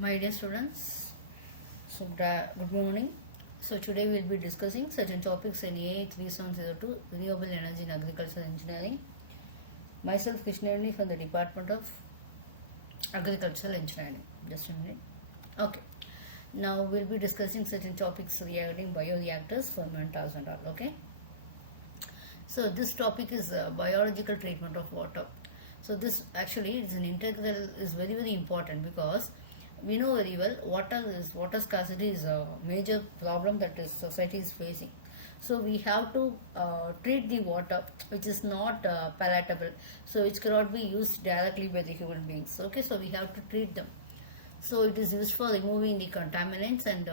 My dear students, good morning. So today we will be discussing certain topics in AA 3702 Renewable Energy in Agricultural Engineering. Myself Krishnavani from the Department of Agricultural Engineering. Just a minute. Okay. Now we'll be discussing certain topics regarding bioreactors, fermenters and all. Okay. So this topic is biological treatment of water. So this actually is an integral is very important because we know very well water scarcity is a major problem that is society is facing. So we have to treat the water which is not palatable, so which cannot be used directly by the human beings. Okay, so we have to treat them. So it is used for removing the contaminants and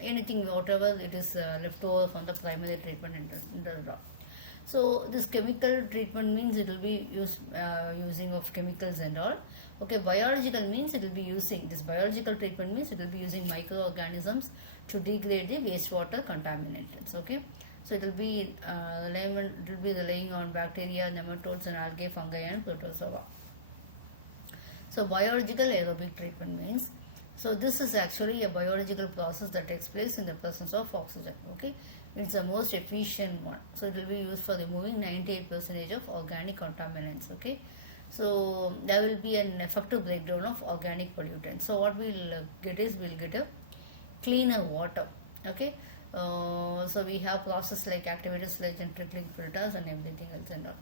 anything whatever it is left over from the primary treatment in the so this chemical treatment means it will be using of chemicals and all. Okay, biological means it will be using this biological treatment means it will be using microorganisms to degrade the wastewater contaminants. Okay, so it will be relying on bacteria, nematodes, and algae, fungi, and protozoa. So biological aerobic treatment means, so this is actually a biological process that takes place in the presence of oxygen. Okay, it's the most efficient one. So it will be used for removing 98% of organic contaminants. Okay, so there will be an effective breakdown of organic pollutants. So what we'll get is we'll get a cleaner water. Okay, so we have processes like activated sludge and trickling filters and everything else and all.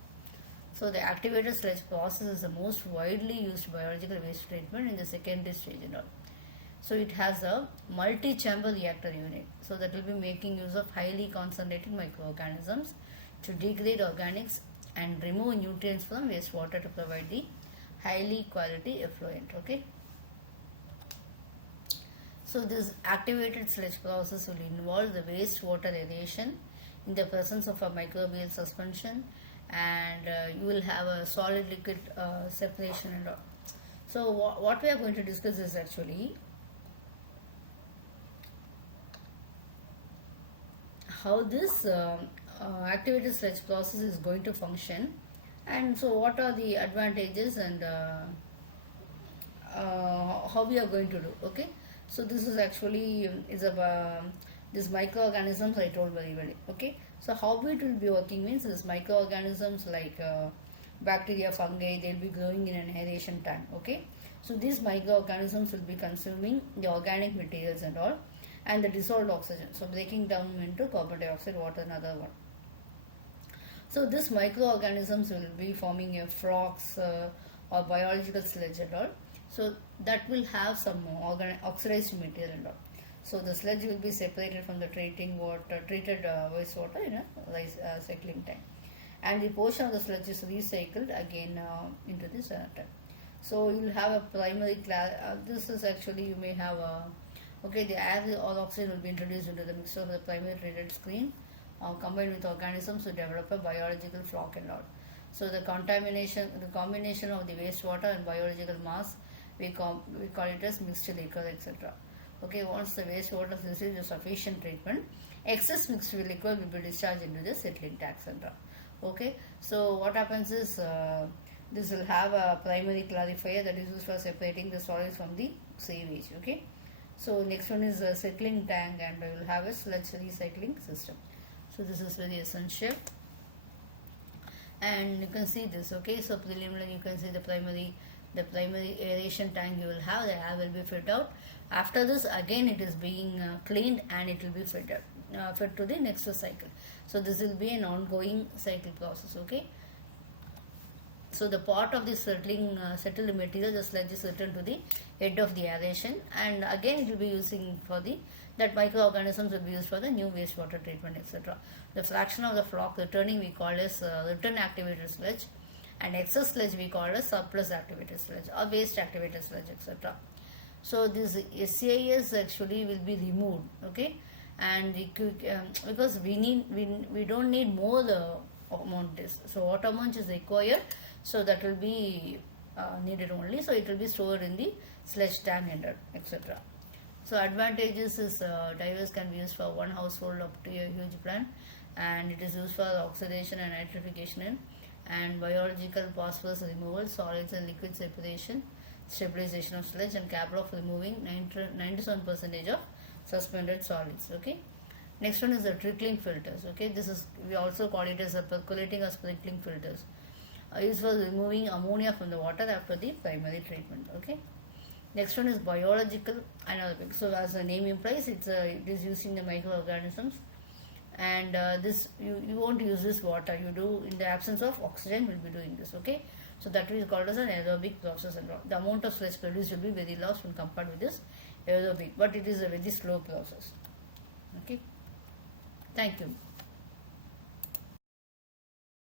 So the activated sludge process is the most widely used biological waste treatment in the secondary stage and all. So it has a multi-chamber reactor unit. So that will be making use of highly concentrated microorganisms to degrade organics and remove nutrients from wastewater to provide the highly quality effluent. Okay. So this activated sludge process will involve the wastewater aeration in the presence of a microbial suspension, and you will have a solid liquid separation and all. So what we are going to discuss is actually how this activated sludge process is going to function, and so what are the advantages and how we are going to do. Okay, so this is actually is about these microorganisms I told very well. Okay, so how it will be working means these microorganisms like bacteria, fungi, they will be growing in an aeration tank. Okay, so these microorganisms will be consuming the organic materials and all, and the dissolved oxygen, so breaking down into carbon dioxide, water, another one. So these microorganisms will be forming a frogs or biological sludge and all. So that will have some oxidized material and all. So the sludge will be separated from the treated wastewater in a cycling tank, and the portion of the sludge is recycled again into this tank. So you will have a primary class. This is actually you may have a okay, the air or oxygen will be introduced into the mixture of the primary treated screen combined with organisms to develop a biological flock and all. So the combination of the wastewater and biological mass, we call it as mixed liquor, etc. Okay, once the wastewater receives a sufficient treatment, excess mixed liquor will be discharged into the settling tanks and all. Okay, so what happens is this will have a primary clarifier that is used for separating the solids from the sewage. Okay. So next one is a settling tank, and we will have a sludge recycling system. So this is very essential, and you can see this. Okay, so preliminary you can see the primary aeration tank you will have, the air will be fed out. After this again it is being cleaned and it will be fed to the next cycle. So this will be an ongoing cycle process. Okay. So the part of the settled material, the sludge is returned to the head of the aeration, and again it will be using for that microorganisms will be used for the new wastewater treatment, etc. The fraction of the flock returning we call as return activated sludge, and excess sludge we call as surplus activated sludge or waste activated sludge, etc. So this SCIS actually will be removed. Okay, and because we don't need more amount is, so what amount is required, so that will be needed only. So it will be stored in the sludge tank and etc. So advantages is diverse, can be used for one household up to a huge plant, and it is used for oxidation and nitrification and biological phosphorus removal, solids and liquid separation, stabilization of sludge, and capable of removing 97% of suspended solids. Okay. Next one is the trickling filters. Okay, this is, we also call it as a percolating or sprinkling filters. Used for removing ammonia from the water after the primary treatment. Okay. Next one is biological anaerobic. So as the name implies, it is using the microorganisms, and this you won't use this water. You do in the absence of oxygen. Will be doing this. Okay. So that is called as an aerobic process, and the amount of sludge produced will be very large when compared with this aerobic, but it is a very slow process. Okay. Thank you.